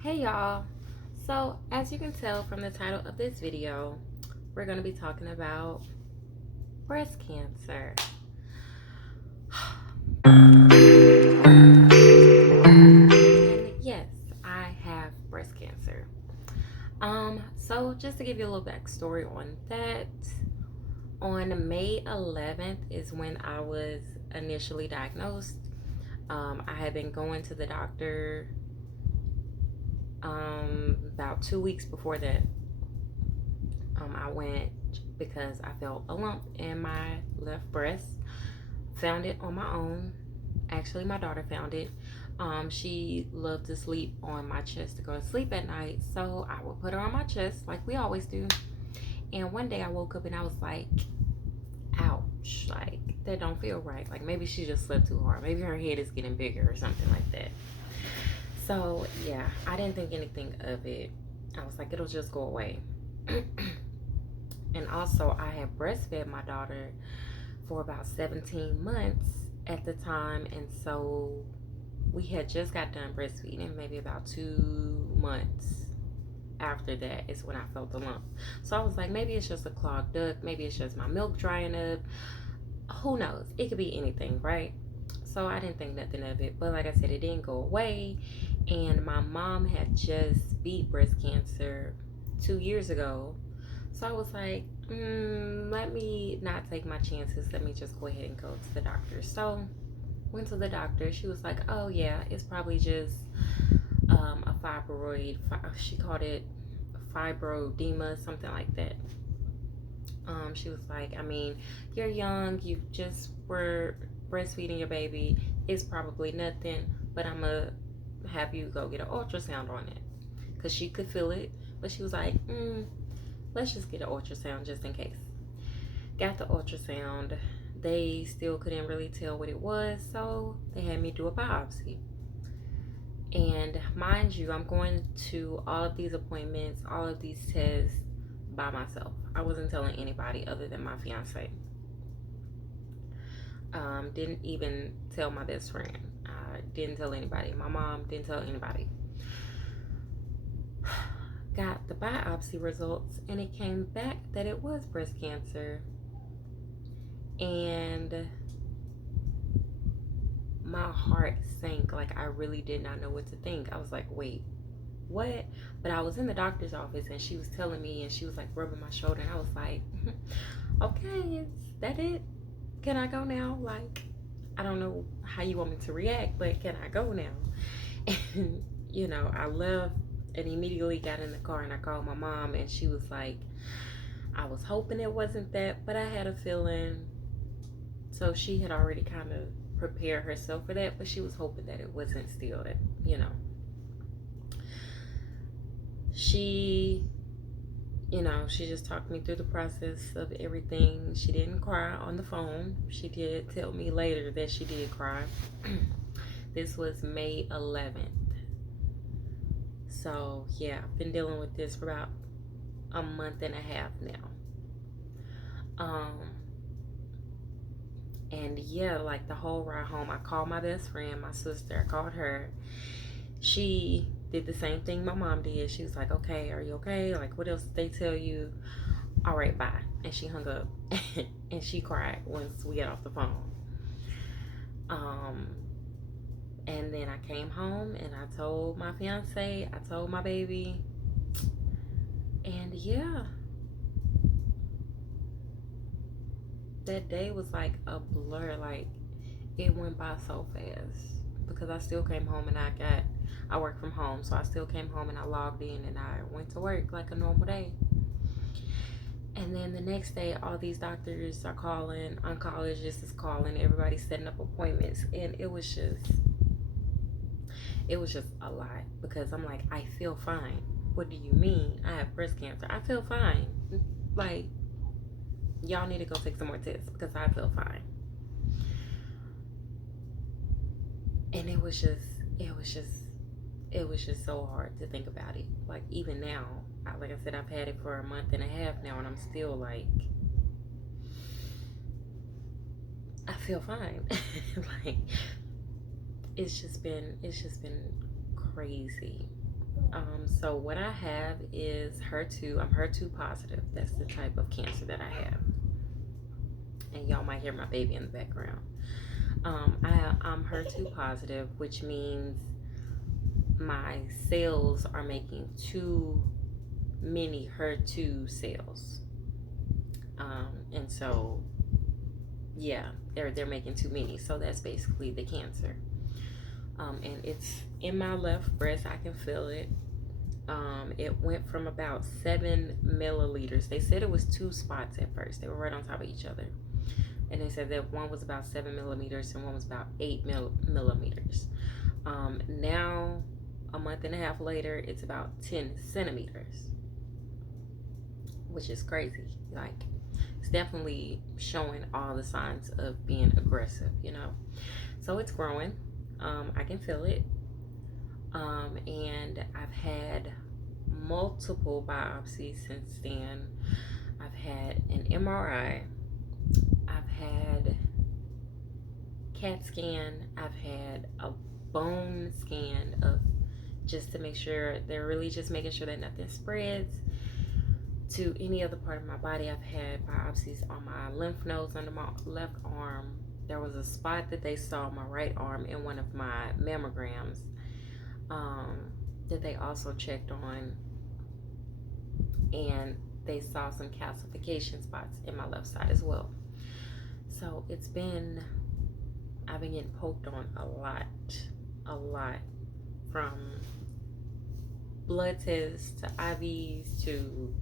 Hey y'all. So, as you can tell from the title of this video, we're going to be talking about breast cancer. And yes, I have breast cancer. So just to give you a little backstory on that, on May 11th is when I was initially diagnosed. I had been going to the doctor about 2 weeks before that. I went because I felt a lump in my left breast. Found it on my own. Actually, my daughter found it. She loved to sleep on my chest to go to sleep at night, so I would put her on my chest like we always do. And one day I woke up and I was like, ouch, like that don't feel right. Like maybe she just slept too hard. Maybe her head is getting bigger or something like that. So yeah, I didn't think anything of it. I was like, it'll just go away. And also, I had breastfed my daughter for about 17 months at the time, and so we had just got done breastfeeding. Maybe about 2 months after that is when I felt the lump. So I was like, maybe it's just a clogged duct, maybe it's just my milk drying up. Who knows? It could be anything, right? So I didn't think nothing of it, but like I said, it didn't go away. And my mom had just beat breast cancer 2 years ago. So I was like, let me not take my chances. Let me just go ahead and go to the doctor. So went to the doctor. She was like, oh yeah, it's probably just a fibroid. She called it fibroedema, something like that. She was like, I mean, you're young. You just were breastfeeding your baby. It's probably nothing, but I'm going to have you go get an ultrasound on it. Because she could feel it. But she was like, let's just get an ultrasound just in case. Got the ultrasound. They still couldn't really tell what it was, so they had me do a biopsy. And mind you, I'm going to all of these appointments, all of these tests by myself. I wasn't telling anybody other than my fiancé. Didn't even tell my best friend. I didn't tell anybody. My mom didn't tell anybody. Got the biopsy results, and it came back that it was breast cancer. And my heart sank. Like, I really did not know what to think. I was like, wait, what? But I was in the doctor's office and she was telling me, and she was like rubbing my shoulder, and I was like, okay, is that it? Can I go now? Like, I don't know how you want me to react, but can I go now? And I left and immediately got in the car, and I called my mom, and she was like, I was hoping it wasn't that, but I had a feeling. So she had already kind of prepared herself for that, but she was hoping that it wasn't still that. She she just talked me through the process of everything. She didn't cry on the phone. She did tell me later that she did cry. This was May 11th. So yeah, I've been dealing with this for about a month and a half now. And yeah, like the whole ride home, I called my best friend, my sister. I called her. She did the same thing my mom did. She was like, okay, are you okay? Like, what else did they tell you? All right, bye. And she hung up. And she cried once we got off the phone. And then I came home and I told my fiance, I told my baby. And yeah, that day was like a blur. Like, it went by so fast because I still came home and I work from home, so I still came home and I logged in and I went to work like a normal day. And then the next day, all these doctors are calling, oncologists is calling, everybody's setting up appointments, and it was just a lot because I'm like, I feel fine. What do you mean? I have breast cancer. I feel fine. Like, y'all need to go take some more tests because I feel fine. And it was just so hard to think about it. Like, even now, like I said, I've had it for a month and a half now, and I'm still like, I feel fine. Like, it's just been crazy. So what I have is HER2. I'm HER2 positive. That's the type of cancer that I have. And y'all might hear my baby in the background. I'm HER2 positive, which means my cells are making too many HER2 cells. And so, yeah, they're making too many. So that's basically the cancer. And it's in my left breast. I can feel it. It went from about 7 milliliters. They said it was 2 spots at first. They were right on top of each other. And they said that one was about 7 millimeters and one was about 8 millimeters. Now, a month and a half later, it's about 10 centimeters, which is crazy. Like, it's definitely showing all the signs of being aggressive, you know? So it's growing. I can feel it. And I've had multiple biopsies since then. I've had an MRI. I've had CAT scan. I've had a bone scan of just to make sure they're really just making sure that nothing spreads to any other part of my body. I've had biopsies on my lymph nodes under my left arm. There was a spot that they saw on my right arm in one of my mammograms that they also checked on, and they saw some calcification spots in my left side as well. So I've been getting poked on a lot, from blood tests to IVs to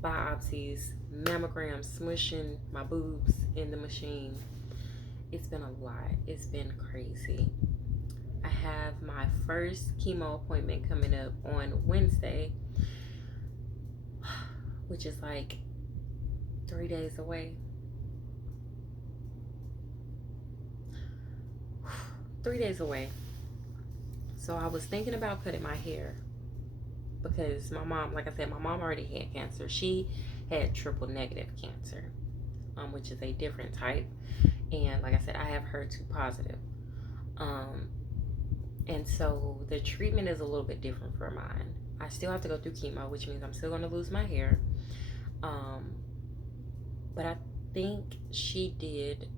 biopsies, mammograms, smushing my boobs in the machine. It's been a lot. It's been crazy. I have my first chemo appointment coming up on Wednesday, which is like 3 days away. 3 days away. So I was thinking about cutting my hair because my mom, like I said, my mom already had cancer. She had triple negative cancer, which is a different type. And like I said, I have HER2 positive. And so the treatment is a little bit different for mine. I still have to go through chemo, which means I'm still going to lose my hair. But I think she did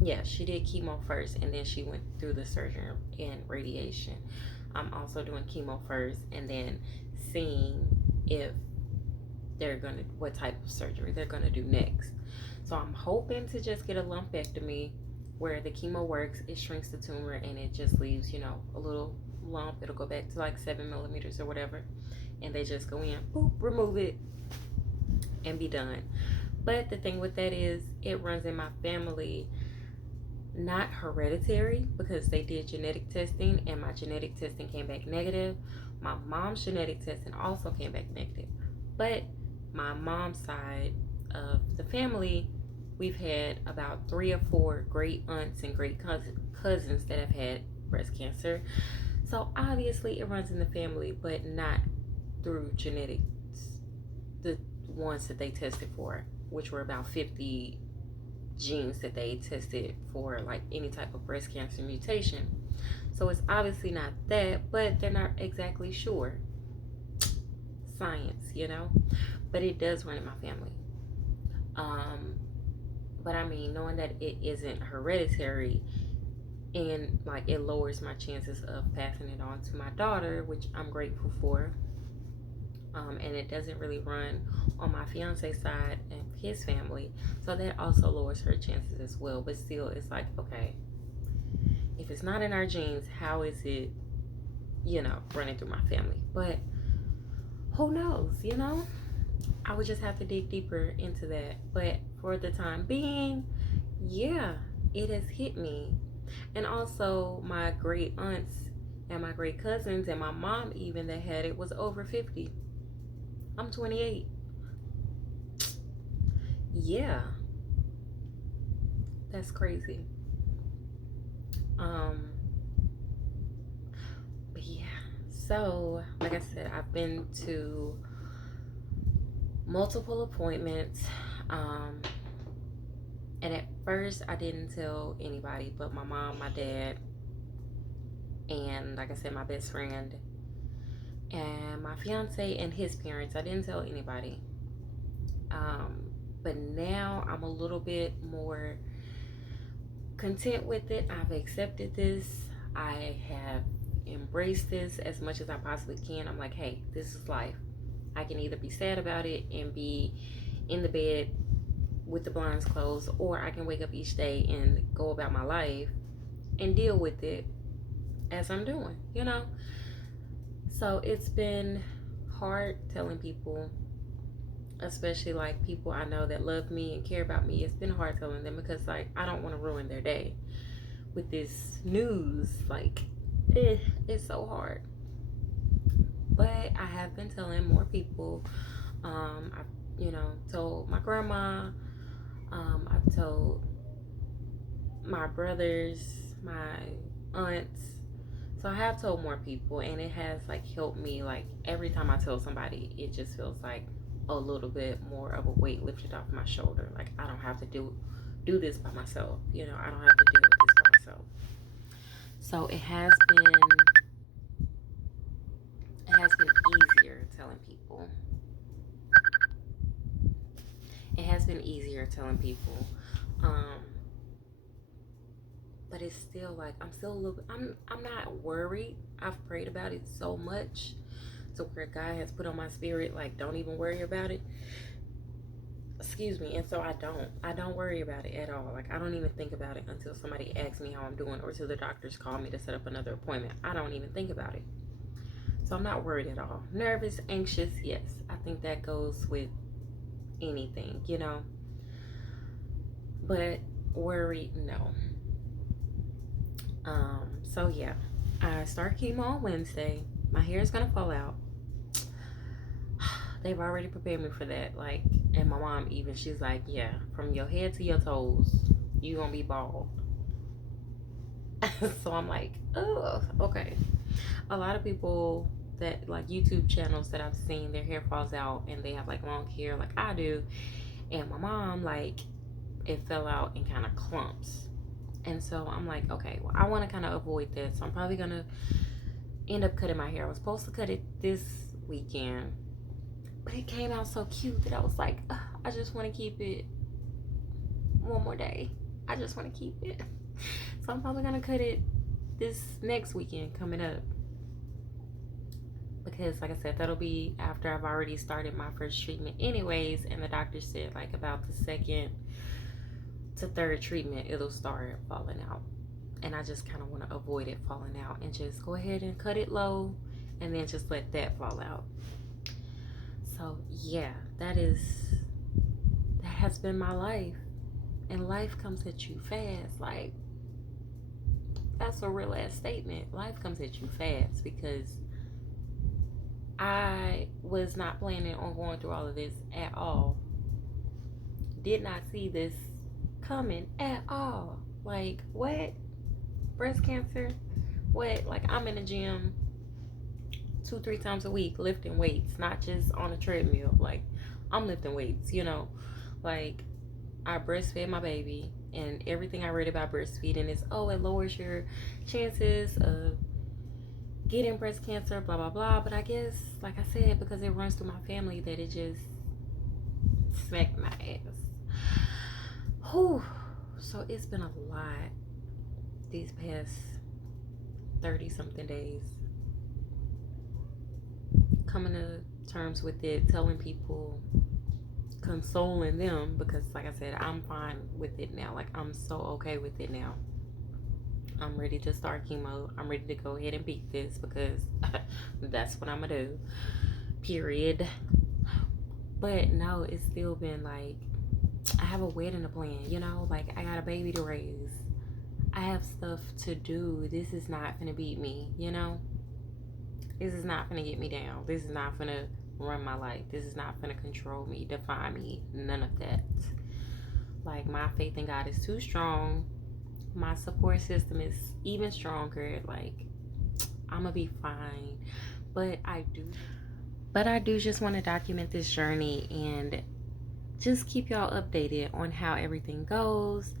chemo first, and then she went through the surgery and radiation. I'm also doing chemo first, and then seeing if what type of surgery they're gonna do next. So I'm hoping to just get a lumpectomy where the chemo works, it shrinks the tumor, and it just leaves, a little lump. It'll go back to like 7 millimeters or whatever, and they just go in, boop, remove it, and be done. But the thing with that is, it runs in my family. Not hereditary, because they did genetic testing and my genetic testing came back negative. My mom's genetic testing also came back negative. But my mom's side of the family, we've had about 3 or 4 great aunts and great cousins that have had breast cancer. So obviously it runs in the family, but not through genetics. The ones that they tested for, which were about 50 genes that they tested for, like any type of breast cancer mutation. So it's obviously not that, but they're not exactly sure. Science, but it does run in my family. But I mean, knowing that it isn't hereditary, and like it lowers my chances of passing it on to my daughter, which I'm grateful for. And it doesn't really run on my fiancé side and his family, so that also lowers her chances as well. But still, it's like, okay, if it's not in our genes, how is it, running through my family? But who knows, I would just have to dig deeper into that. But for the time being, yeah, it has hit me. And also my great aunts and my great cousins and my mom even that had it was over 50. I'm 28. Yeah. That's crazy. But yeah. So, like I said, I've been to multiple appointments. And at first I didn't tell anybody but my mom, my dad, and like I said, my best friend and my fiance and his parents. I didn't tell anybody. But now I'm a little bit more content with it. I've accepted this. I have embraced this as much as I possibly can. I'm like, hey, this is life. I can either be sad about it and be in the bed with the blinds closed, or I can wake up each day and go about my life and deal with it as I'm doing, you know? So it's been hard telling people, especially like people I know that love me and care about me. It's been hard telling them because like I don't want to ruin their day with this news. Like it's so hard. But I have been telling more people. I've told my grandma. I've told my brothers, my aunts. So I have told more people, and it has like helped me. Like every time I tell somebody, it just feels like a little bit more of a weight lifted off my shoulder. Like I don't have to do this by myself. I don't have to deal with this by myself. So it has been easier telling people. It has been easier telling people. But it's still like I'm still a little bit, I'm not worried. I've prayed about it so much to where God has put on my spirit like don't even worry about it. Excuse me. And so I don't worry about it at all. Like I don't even think about it until somebody asks me how I'm doing or till the doctors call me to set up another appointment. I don't even think about it. So I'm not worried at all. Nervous, anxious, yes. I think that goes with anything, But worried, no. So yeah, I start chemo on Wednesday. My hair is gonna fall out. They've already prepared me for that. Like, and my mom even, she's like, yeah, from your head to your toes, you gonna be bald. So I'm like, oh, okay. A lot of people that like YouTube channels that I've seen, their hair falls out and they have like long hair like I do. And my mom, like, it fell out in kind of clumps. And so I'm like, okay, well, I want to kind of avoid this. So I'm probably going to end up cutting my hair. I was supposed to cut it this weekend, but it came out so cute that I was like, I just want to keep it one more day. I just want to keep it. So I'm probably going to cut it this next weekend coming up. Because like I said, that'll be after I've already started my first treatment anyways. And the doctor said like about the second to third treatment, it'll start falling out. And I just kind of want to avoid it falling out and just go ahead and cut it low and then just let that fall out. So yeah, that has been my life. And life comes at you fast. Like, that's a real ass statement. Life comes at you fast because I was not planning on going through all of this at all. Did not see this coming at all. Like, what? Breast cancer? What? Like, I'm in the gym 2-3 times a week lifting weights, not just on a treadmill. Like, I'm lifting weights, Like, I breastfed my baby, and everything I read about breastfeeding is, it lowers your chances of getting breast cancer, blah, blah, blah. But I guess, like I said, because it runs through my family, that it just smacked my ass. Whew. So it's been a lot these past 30-something days. Coming to terms with it, telling people, consoling them, because like I said, I'm fine with it now. Like, I'm so okay with it now. I'm ready to start chemo. I'm ready to go ahead and beat this because that's what I'm gonna do. Period. But no, it's still been like, I have a wedding to plan, Like, I got a baby to raise. I have stuff to do. This is not gonna beat me, This is not gonna get me down. This is not gonna run my life. This is not gonna control me, define me. None of that. Like, my faith in God is too strong. My support system is even stronger. Like, I'm gonna be fine. But I do just want to document this journey and just keep y'all updated on how everything goes.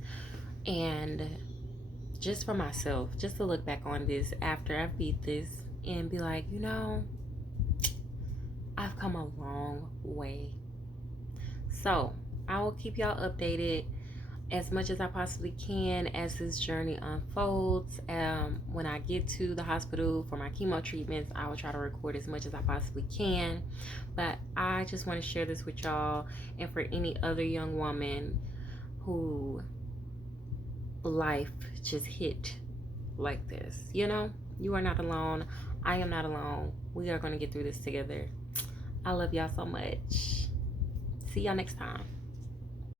And just for myself, just to look back on this after I beat this and be like, you know, I've come a long way. So I will keep y'all updated as much as I possibly can as this journey unfolds. When I get to the hospital for my chemo treatments, I will try to record as much as I possibly can. But I just want to share this with y'all, and for any other young woman who life just hit like this, you know, you are not alone. I am not alone. We are going to get through this together. I love y'all so much. See y'all next time.